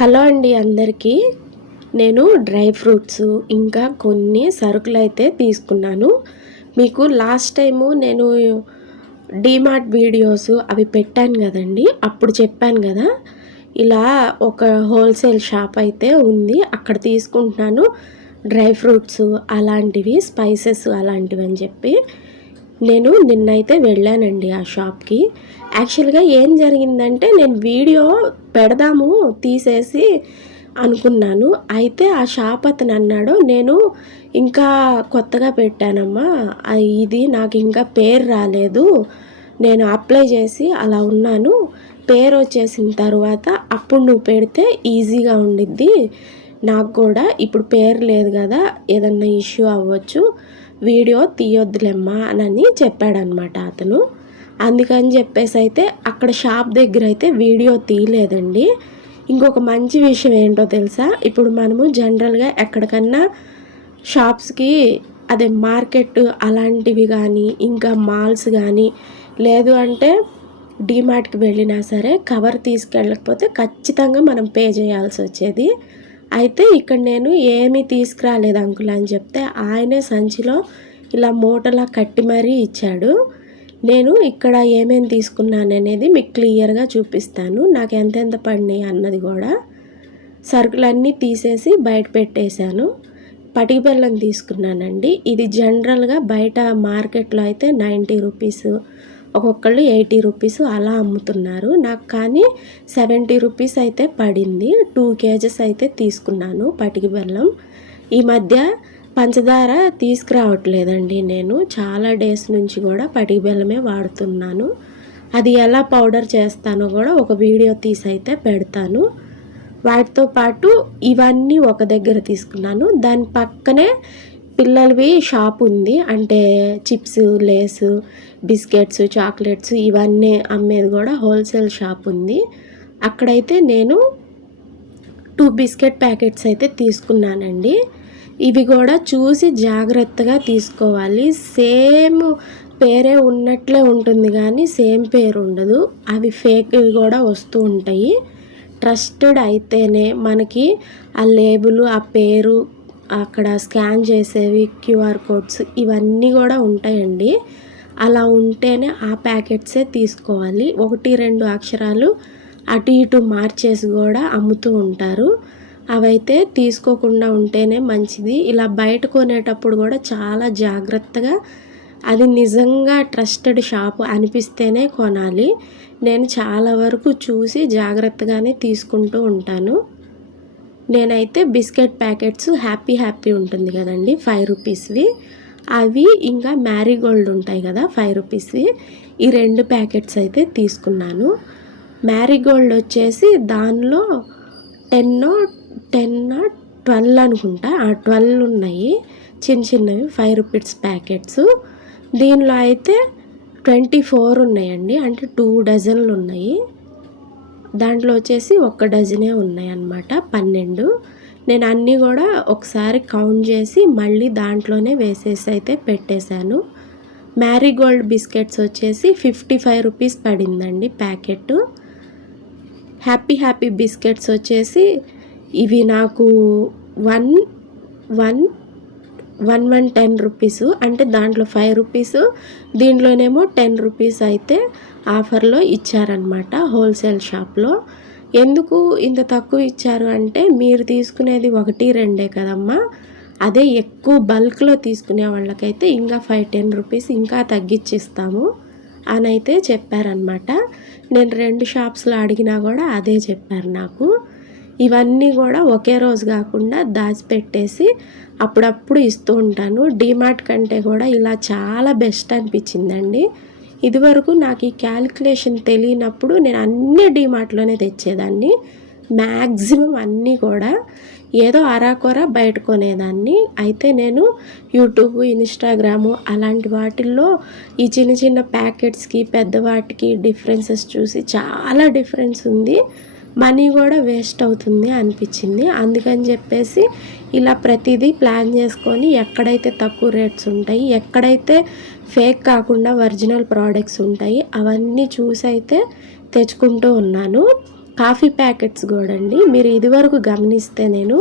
Hello అండి అందరికీ. నేను డ్రై ఫ్రూట్స్ ఇంకా కొన్ని సరుకులైతే తీసుకున్నాను. మీకు లాస్ట్ టైము నేను డీమార్ట్ వీడియోస్ అవి పెట్టాను కదండి, అప్పుడు చెప్పాను కదా, ఇలా ఒక హోల్సేల్ షాప్ అయితే ఉంది, అక్కడ తీసుకుంటున్నాను డ్రై ఫ్రూట్స్ అలాంటివి, స్పైసెస్ అలాంటివి అని చెప్పి. నేను నిన్నైతే వెళ్ళానండి ఆ షాప్కి. యాక్చువల్గా ఏం జరిగిందంటే, నేను వీడియో పెడదాము తీసేసి అనుకున్నాను. అయితే ఆ షాప్ అతను అన్నాడు, నేను ఇంకా కొత్తగా పెట్టానమ్మా, ఇది నాకు ఇంకా పేరు రాలేదు, నేను అప్లై చేసి అలా ఉన్నాను, పేరు వచ్చేసిన తర్వాత అప్పుడు నువ్వు పెడితే ఈజీగా ఉండిద్ది, నాకు కూడా ఇప్పుడు పేరు లేదు కదా, ఏదన్నా ఇష్యూ అవ్వచ్చు, వీడియో తీయొద్దులేమ్మా అని చెప్పాడనమాట అతను. అందుకని చెప్పేసి అయితే అక్కడ షాప్ దగ్గర అయితే వీడియో తీయలేదండి. ఇంకొక మంచి విషయం ఏంటో తెలుసా, ఇప్పుడు మనము జనరల్గా ఎక్కడికన్నా షాప్స్కి, అదే మార్కెట్ అలాంటివి కానీ, ఇంకా మాల్స్ కానీ, లేదు అంటే డీమార్ట్కి వెళ్ళినా సరే కవర్ తీసుకెళ్ళకపోతే ఖచ్చితంగా మనం పే చేయాల్సి వచ్చేది. అయితే ఇక్కడ నేను ఏమీ తీసుకురాలేదు అంకుల్ అని చెప్తే ఆయనే సంచిలో ఇలా మూటలా కట్టి మరీ ఇచ్చాడు. నేను ఇక్కడ ఏమేమి తీసుకున్నాను అనేది మీకు క్లియర్గా చూపిస్తాను, నాకు ఎంతెంత పడినాయి అన్నది కూడా. సరుకులన్నీ తీసేసి బయట పెట్టేశాను. పటిక బెల్లం తీసుకున్నానండి. ఇది జనరల్గా బయట మార్కెట్లో అయితే 90 రూపీస్, ఒక్కొక్కళ్ళు 80 రూపీస్ అలా అమ్ముతున్నారు. నాకు కానీ 70 రూపీస్ అయితే పడింది. 2 కేజెస్ అయితే తీసుకున్నాను పటిక బెల్లం. ఈ మధ్య పంచదార తీసుకురావట్లేదండి, నేను చాలా డేస్ నుంచి కూడా పటిక బెల్లమే వాడుతున్నాను. అది ఎలా పౌడర్ చేస్తానో కూడా ఒక వీడియో తీసి అయితే పెడతాను. వాటితో పాటు ఇవన్నీ ఒక దగ్గర తీసుకున్నాను. దాని పక్కనే పిల్లలవి షాప్ ఉంది, అంటే చిప్స్, లేస్, బిస్కెట్స్, చాక్లెట్స్ ఇవన్నీ అమ్మేది కూడా హోల్సేల్ షాప్ ఉంది. అక్కడైతే నేను 2 బిస్కెట్ ప్యాకెట్స్ అయితే తీసుకున్నానండి. ఇవి కూడా చూసి జాగ్రత్తగా తీసుకోవాలి. సేమ్ పేరే ఉన్నట్లే ఉంటుంది కానీ సేమ్ పేరు ఉండదు, అవి ఫేక్ కూడా వస్తూ ఉంటాయి. ట్రస్టెడ్ అయితేనే మనకి ఆ లేబుల్, ఆ పేరు, అక్కడ స్కాన్ చేసేవి క్యూఆర్ కోడ్స్ ఇవన్నీ కూడా ఉంటాయండి. అలా ఉంటేనే ఆ ప్యాకెట్సే తీసుకోవాలి. 1-2 అక్షరాలు అటు ఇటు మార్చేసి కూడా అమ్ముతూ ఉంటారు, అవైతే తీసుకోకుండా ఉంటేనే మంచిది. ఇలా బయట కొనేటప్పుడు కూడా చాలా జాగ్రత్తగా, అది నిజంగా ట్రస్టెడ్ షాపు అనిపిస్తేనే కొనాలి. నేను చాలా వరకు చూసి జాగ్రత్తగానే తీసుకుంటూ ఉంటాను. నేనైతే బిస్కెట్ ప్యాకెట్స్ హ్యాపీ ఉంటుంది కదండి 5 రూపీస్వి, అవి ఇంకా మ్యారీగోల్డ్ ఉంటాయి కదా 5 రూపీస్వి, ఈ 2 ప్యాకెట్స్ అయితే తీసుకున్నాను. మ్యారీగోల్డ్ వచ్చేసి దానిలో 12 అనుకుంటా, 12 ఉన్నాయి చిన్నవి 5 రూపీస్ ప్యాకెట్స్. దీనిలో అయితే 24 ఉన్నాయండి, అంటే 2 డజన్లు ఉన్నాయి. దాంట్లో వచ్చేసి 1 డజనే ఉన్నాయి అన్నమాట, 12. నేను అన్నీ కూడా ఒకసారి కౌంట్ చేసి మళ్ళీ దాంట్లోనే వేసేసి అయితే పెట్టేశాను. మ్యారీగోల్డ్ బిస్కెట్స్ వచ్చేసి 55 రూపీస్ పడిందండి ప్యాకెట్. హ్యాపీ బిస్కెట్స్ వచ్చేసి ఇవి నాకు 10 రూపీస్, అంటే దాంట్లో 5 రూపీస్, దీంట్లోనేమో 10 రూపీస్ అయితే ఆఫర్లో ఇచ్చారనమాట హోల్సేల్ షాప్లో. ఎందుకు ఇంత తక్కువ ఇచ్చారు అంటే, మీరు తీసుకునేది 1-2 కదమ్మా, అదే ఎక్కువ బల్క్లో తీసుకునే వాళ్ళకైతే ఇంకా 5-10 రూపీస్ ఇంకా తగ్గించిస్తాము అని అయితే చెప్పారనమాట. నేను 2 షాప్స్లో అడిగినా కూడా అదే చెప్పారు నాకు. ఇవన్నీ కూడా ఒకే రోజు కాకుండా దాచిపెట్టేసి అప్పుడప్పుడు ఇస్తూ ఉంటాను. డీమార్ట్ కంటే కూడా ఇలా చాలా బెస్ట్ అనిపించిందండి. ఇదివరకు నాకు ఈ క్యాలిక్యులేషన్ తెలియనప్పుడు నేను అన్నీ డీమార్ట్లోనే తెచ్చేదాన్ని, మ్యాక్సిమం అన్నీ కూడా ఏదో అరాకొర బయట కొనేదాన్ని. అయితే నేను యూట్యూబ్, ఇన్స్టాగ్రాము అలాంటి వాటిల్లో ఈ చిన్న ప్యాకెట్స్కి పెద్దవాటికి డిఫరెన్సెస్ చూసి చాలా డిఫరెన్స్ ఉంది, మనీ కూడా వేస్ట్ అవుతుంది అనిపించింది. అందుకని చెప్పేసి ఇలా ప్రతిదీ ప్లాన్ చేసుకొని ఎక్కడైతే తక్కువ రేట్స్ ఉంటాయి, ఎక్కడైతే ఫేక్ కాకుండా ఒరిజినల్ ప్రోడక్ట్స్ ఉంటాయి, అవన్నీ చూసి అయితే తెచ్చుకుంటూ ఉన్నాను. కాఫీ ప్యాకెట్స్ కూడా అండి, మీరు ఇదివరకు గమనిస్తే నేను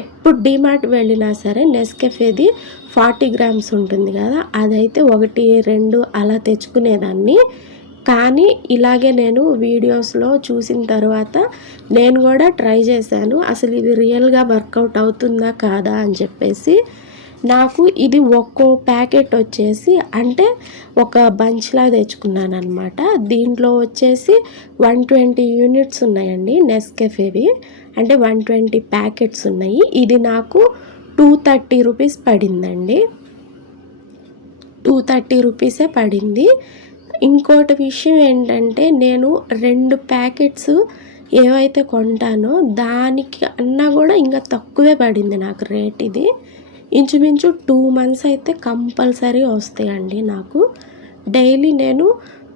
ఎప్పుడు డీమార్ట్ వెళ్ళినా సరే నెస్కెఫేది 40 గ్రామ్స్ ఉంటుంది కదా, అదైతే 1, 2 అలా తెచ్చుకునేదాన్ని. కానీ ఇలాగే నేను వీడియోస్లో చూసిన తర్వాత నేను కూడా ట్రై చేశాను, అసలు ఇది రియల్గా వర్కౌట్ అవుతుందా కాదా అని చెప్పేసి. నాకు ఇది ఒక్కో ప్యాకెట్ వచ్చేసి అంటే ఒక బంచ్లా తెచ్చుకున్నాను అనమాట. దీంట్లో వచ్చేసి 120 యూనిట్స్ ఉన్నాయండి నెస్కెఫేవి, అంటే 120 ప్యాకెట్స్ ఉన్నాయి. ఇది నాకు 230 రూపీస్ పడిందండి, 230 రూపీసే పడింది. ఇంకోటి విషయం ఏంటంటే, నేను 2 ప్యాకెట్స్ ఏవైతే కొంటానో దానికి అన్నా కూడా ఇంకా తక్కువే పడింది నాకు రేట్. ఇది ఇంచుమించు 2 మంత్స్ అయితే కంపల్సరీ వస్తాయండి నాకు. డైలీ నేను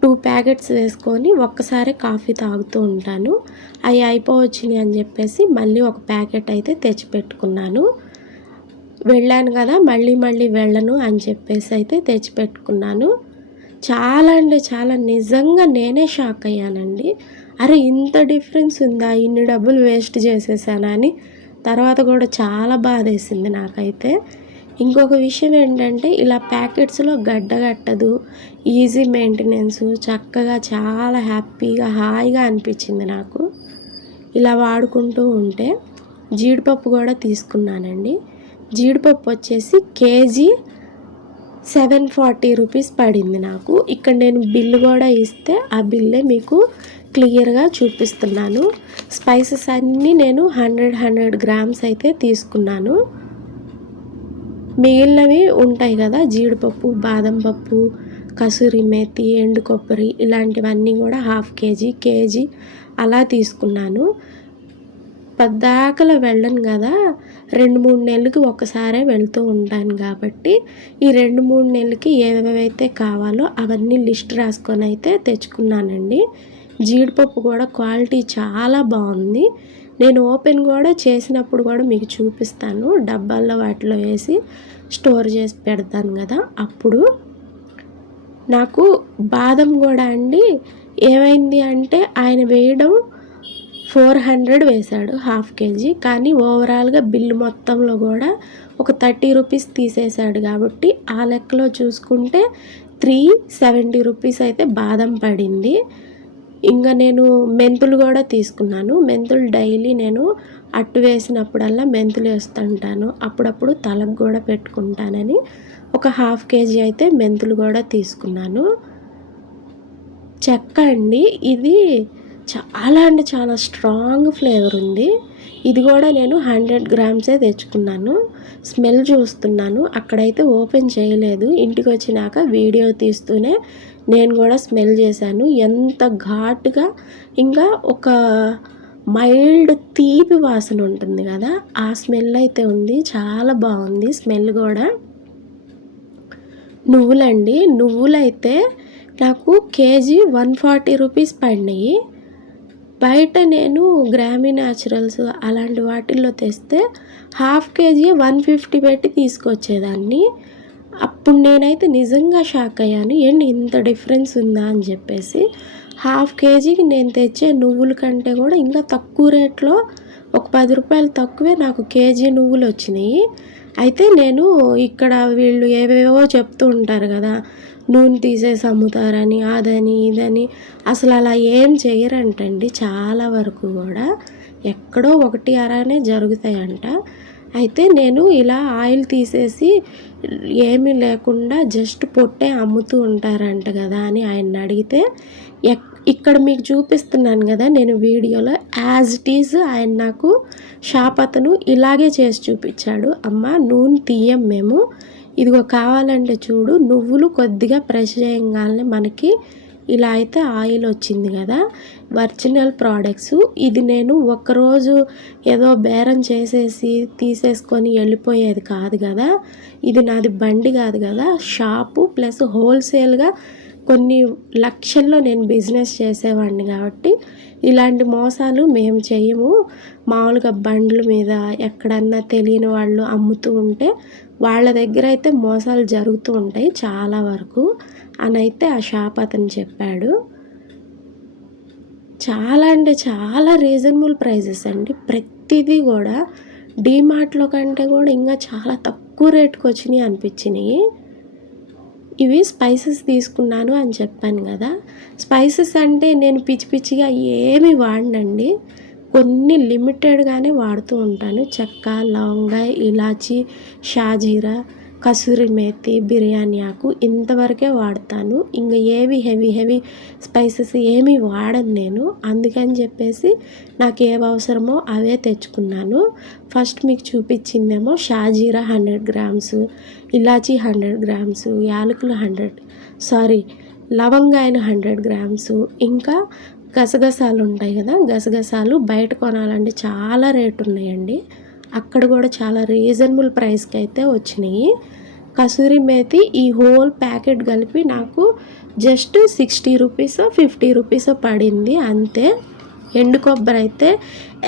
2 ప్యాకెట్స్ వేసుకొని ఒక్కసారి కాఫీ తాగుతూ ఉంటాను. అవి అయిపోవచ్చినాయి అని చెప్పేసి మళ్ళీ ఒక ప్యాకెట్ అయితే తెచ్చిపెట్టుకున్నాను. వెళ్ళాను కదా, మళ్ళీ వెళ్ళను అని చెప్పేసి అయితే తెచ్చిపెట్టుకున్నాను. చాలా అంటే చాలా నిజంగా నేనే షాక్ అయ్యానండి. అరే ఇంత డిఫరెన్స్ ఉందా, ఇన్ని డబ్బులు వేస్ట్ చేసేసానా అని తర్వాత కూడా చాలా బాధేసింది నాకైతే. ఇంకొక విషయం ఏంటంటే, ఇలా ప్యాకెట్స్లో గడ్డగట్టదు, ఈజీ మెయింటెనెన్స్, చక్కగా చాలా హ్యాపీగా హాయిగా అనిపించింది నాకు ఇలా వాడుకుంటూ ఉంటే. జీడిపప్పు కూడా తీసుకున్నానండి. జీడిపప్పు వచ్చేసి కేజీ 740 రూపీస్ పడింది నాకు. ఇక్కడ నేను బిల్లు కూడా ఇస్తే ఆ బిల్లే మీకు క్లియర్గా చూపిస్తున్నాను. స్పైసెస్ అన్నీ నేను 100 గ్రామ్స్ అయితే తీసుకున్నాను. మిగిలినవి ఉంటాయి కదా, జీడిపప్పు, బాదం పప్పు, కసూరి మేతి, ఎండు కొబ్బరి, ఇలాంటివన్నీ కూడా హాఫ్ కేజీ అలా తీసుకున్నాను. పద్దాకల వెళ్ళను కదా, 2-3 నెలలకి ఒకసారే వెళ్తూ ఉంటాను కాబట్టి ఈ 2-3 నెలలకి ఏవేవైతే కావాలో అవన్నీ లిస్ట్ రాసుకొని అయితే తెచ్చుకున్నానండి. జీడిపప్పు కూడా క్వాలిటీ చాలా బాగుంది. నేను ఓపెన్ కూడా చేసినప్పుడు కూడా మీకు చూపిస్తాను, డబ్బాల్లో వాటిలో వేసి స్టోర్ చేసి పెడతాను కదా. అప్పుడు నాకు బాదం కూడా అండి ఏమైంది అంటే, ఆయన వేయడం 400 వేశాడు హాఫ్ కేజీ, కానీ ఓవరాల్గా బిల్లు మొత్తంలో కూడా ఒక 30 రూపీస్ తీసేశాడు కాబట్టి ఆ లెక్కలో చూసుకుంటే 370 రూపీస్ అయితే బాదం పడింది. ఇంకా నేను మెంతులు కూడా తీసుకున్నాను. మెంతులు డైలీ నేను అట్టు వేసినప్పుడల్లా మెంతులు వేస్తుంటాను, అప్పుడప్పుడు తలకు కూడా పెట్టుకుంటానని ఒక హాఫ్ కేజీ అయితే మెంతులు కూడా తీసుకున్నాను. చెక్క అండి, ఇది చాలా అంటే చాలా స్ట్రాంగ్ ఫ్లేవర్ ఉంది. ఇది కూడా నేను 100 గ్రామ్సే తెచ్చుకున్నాను. స్మెల్ చూస్తున్నాను, అక్కడైతే ఓపెన్ చేయలేదు. ఇంటికి వచ్చినాక వీడియో తీస్తూనే నేను కూడా స్మెల్ చేశాను. ఎంత ఘాటుగా, ఇంకా ఒక మైల్డ్ తీపి వాసన ఉంటుంది కదా, ఆ స్మెల్ అయితే ఉంది. చాలా బాగుంది స్మెల్ కూడా. నువ్వులండి, నువ్వులైతే నాకు కేజీ 140 రూపీస్ పడినాయి. బయట నేను గ్రామీ న్యాచురల్స్ అలాంటి వాటిల్లో తెస్తే హాఫ్ కేజీ 150 పెట్టి తీసుకొచ్చేదాన్ని. అప్పుడు నేనైతే నిజంగా షాక్ అయ్యాను, ఏంటి ఇంత డిఫరెన్స్ ఉందా అని చెప్పేసి. హాఫ్ కేజీకి నేను తెచ్చే నువ్వుల కంటే కూడా ఇంకా తక్కువ రేట్లో, ఒక 10 రూపాయలు తక్కువే నాకు కేజీ నువ్వులు వచ్చినాయి. అయితే నేను ఇక్కడ వీళ్ళు ఏవేవో చెప్తూ ఉంటారు కదా, నూనె తీసేసి అమ్ముతారని, అదని ఇదని, అసలు అలా ఏం చేయరంటండి. చాలా వరకు కూడా ఎక్కడో 1-2 జరుగుతాయంట. అయితే నేను ఇలా ఆయిల్ తీసేసి ఏమీ లేకుండా జస్ట్ పొట్టే అమ్ముతూ ఉంటారంట కదా అని ఆయన అడిగితే, ఇక్కడ మీకు చూపిస్తున్నాను కదా నేను వీడియోలో, యాజ్ ఇట్ ఈజ్ ఆయన నాకు షాప్ అతను ఇలాగే చేసి చూపించాడు. అమ్మ నూనె తీయం మేము, ఇదిగో కావాలంటే చూడు, నువ్వులు కొద్దిగా ప్రెస్ చేయగానే మనకి ఇలా అయితే ఆయిల్ వచ్చింది కదా, ఒరిజినల్ ప్రోడక్ట్స్. ఇది నేను ఒక్కరోజు ఏదో బేరం చేసేసి తీసేసుకొని వెళ్ళిపోయేది కాదు కదా, ఇది నాది బండి కాదు కదా, షాపు ప్లస్ హోల్సేల్గా కొన్ని లక్షల్లో నేను బిజినెస్ చేసేవాడిని కాబట్టి ఇలాంటి మోసాలు మేము చేయము. మామూలుగా బండ్ల మీద ఎక్కడన్నా తెలియని వాళ్ళు అమ్ముతూ ఉంటే వాళ్ళ దగ్గర అయితే మోసాలు జరుగుతూ ఉంటాయి చాలా వరకు అని అయితే ఆ షాప్ అతను చెప్పాడు. చాలా అంటే చాలా రీజనబుల్ ప్రైజెస్ అండి. ప్రతిదీ కూడా డీమార్ట్‌లో కంటే కూడా ఇంకా చాలా తక్కువ రేట్‌కి వచ్చినాయి అనిపించినాయి. ఇవి స్పైసెస్ తీసుకున్నాను అని చెప్పాను కదా! స్పైసెస్ అంటే నేను పిచ్చి పిచ్చిగా ఏమి వాడనండి. కొన్ని లిమిటెడ్‌గానే వాడుతూ ఉంటాను. చెక్క, లవంగ, ఇలాచి, షాజీరా, కసూరి మేతి, బిర్యానీ ఆకు ఇంతవరకే వాడతాను. ఇంక ఏవి హెవీ స్పైసెస్ ఏమి వాడను నేను. అందుకని చెప్పేసి నాకు ఏవి అవసరమో అవే తెచ్చుకున్నాను. ఫస్ట్ మీకు చూపించిందేమో షాజీరా 100 గ్రామ్స్, ఇలాచి 100 గ్రామ్స్, యాలకులు లవంగాయలు 100 గ్రామ్స్, ఇంకా గసగసాలు ఉంటాయి కదా, గసగసాలు బయట కొనాలంటే చాలా రేటు ఉన్నాయండి. అక్కడ కూడా చాలా రీజనబుల్ ప్రైస్కి అయితే వచ్చినాయి. కసూరి మేతి ఈ హోల్ ప్యాకెట్ కలిపి నాకు జస్ట్ 60 రూపీసో 50 రూపీసో పడింది అంతే. ఎండు కొబ్బరి అయితే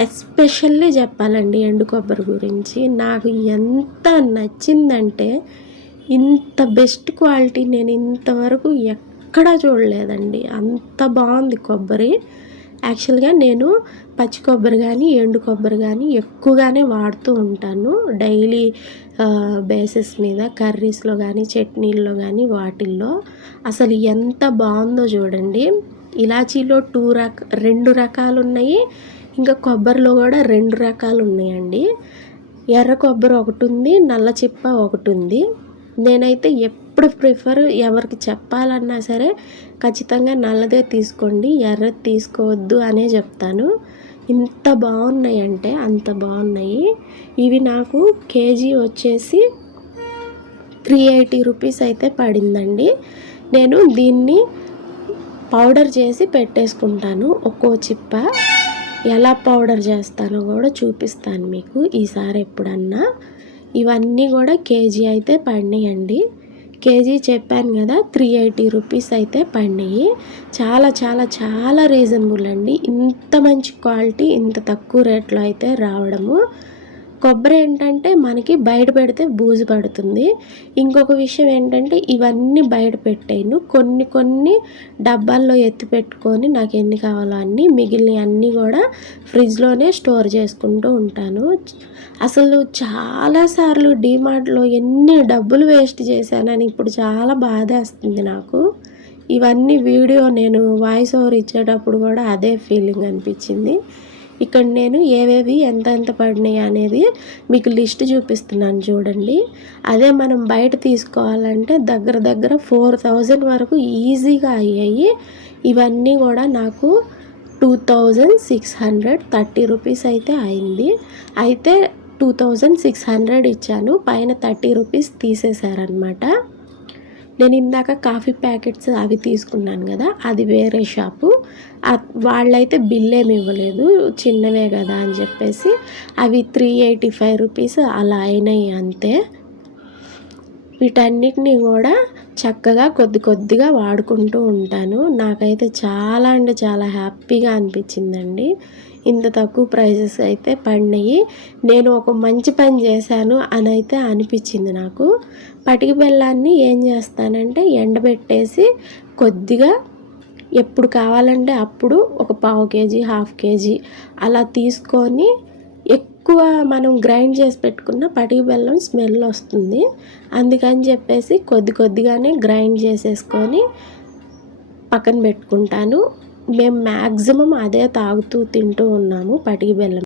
ఎస్పెషల్లీ చెప్పాలండి. ఎండు కొబ్బరి గురించి నాకు ఎంత నచ్చిందంటే, ఇంత బెస్ట్ క్వాలిటీ నేను ఇంతవరకు ఎక్కడా చూడలేదండి. అంత బాగుంది కొబ్బరి. యాక్చువల్గా నేను పచ్చి కొబ్బరి కానీ ఎండు కొబ్బరి కానీ ఎక్కువగానే వాడుతూ ఉంటాను. డైలీ బేసిస్ మీద కర్రీస్లో కానీ చట్నీల్లో కానీ వాటిల్లో అసలు ఎంత బాగుందో చూడండి. ఇలాచీలో 2 రకాలు ఉన్నాయి. ఇంకా కొబ్బరిలో కూడా 2 రకాలు ఉన్నాయండి. ఎర్ర కొబ్బరి ఒకటి ఉంది, నల్ల చిప్ప ఒకటి ఉంది. నేనైతే ఎప్పుడు ప్రిఫర్ ఎవరికి చెప్పాలన్నా సరే ఖచ్చితంగా నల్లదే తీసుకోండి, ఎర్రది తీసుకోవద్దు అనే చెప్తాను. ఇంత బాగున్నాయంటే అంత బాగున్నాయి. ఇవి నాకు కేజీ వచ్చేసి 380 రూపీస్ అయితే పడిందండి. నేను దీన్ని పౌడర్ చేసి పెట్టేసుకుంటాను. ఒక్కో చిప్ప ఎలా పౌడర్ చేస్తానో కూడా చూపిస్తాను మీకు ఈసారి ఎప్పుడన్నా. ఇవన్నీ కూడా కేజీ అయితే పడినాయండి. కేజీ చెప్పాను కదా 380 రూపీస్ అయితే పడినాయి. చాలా చాలా చాలా రీజనబుల్ అండి. ఇంత మంచి క్వాలిటీ ఇంత తక్కువ రేట్లో అయితే రావడము. కొబ్బరి ఏంటంటే మనకి బయట పెడితే బూజు పడుతుంది. ఇంకొక విషయం ఏంటంటే ఇవన్నీ బయట పెట్టేయను, కొన్ని డబ్బాల్లో ఎత్తి పెట్టుకొని నాకు ఎన్ని కావాలో అన్నీ, మిగిలిన అన్నీ కూడా ఫ్రిడ్జ్లోనే స్టోర్ చేసుకుంటూ ఉంటాను. అసలు చాలాసార్లు డీమార్ట్లో ఎన్ని డబ్బులు వేస్ట్ చేశానని ఇప్పుడు చాలా బాధేస్తుంది నాకు. ఇవన్నీ వీడియో నేను వాయిస్ ఓవర్ ఇచ్చేటప్పుడు కూడా అదే ఫీలింగ్ అనిపించింది. ఇక్కడ నేను ఏవేవి ఎంత పడినాయి అనేది మీకు లిస్ట్ చూపిస్తున్నాను చూడండి. అదే మనం బయట తీసుకోవాలంటే దగ్గర 4000 వరకు ఈజీగా అయ్యాయి. ఇవన్నీ కూడా నాకు 2630 రూపీస్ అయితే అయింది. అయితే 2600 ఇచ్చాను, పైన 30 రూపీస్ తీసేశారనమాట. నేను ఇందాక కాఫీ ప్యాకెట్స్ అవి తీసుకున్నాను కదా, అది వేరే షాపు. వాళ్ళైతే బిల్ ఏమి ఇవ్వలేదు, చిన్నవే కదా అని చెప్పేసి అవి 385 రూపీస్ అలా అయినాయి అంతే. వీటన్నిటిని కూడా చక్కగా కొద్దిగా వాడుకుంటూ ఉంటాను. నాకైతే చాలా అంటే చాలా హ్యాపీగా అనిపించిందండి. ఇంత తక్కువ ప్రైజెస్ అయితే పడినాయి. నేను ఒక మంచి పని చేశాను అని అయితే అనిపించింది నాకు. పటిక బెల్లాన్ని ఏం చేస్తానంటే ఎండబెట్టేసి కొద్దిగా ఎప్పుడు కావాలంటే అప్పుడు ఒక 1/2 కేజీ 1/2 కేజీ అలా తీసుకొని, ఎక్కువ మనం గ్రైండ్ చేసి పెట్టుకున్న పటిక బెల్లం స్మెల్ వస్తుంది. అందుకని చెప్పేసి కొద్దిగానే గ్రైండ్ చేసేసుకొని పక్కన పెట్టుకుంటాను. మేము మ్యాక్సిమం అదే తాగుతూ తింటూ ఉన్నాము పటిక బెల్లం.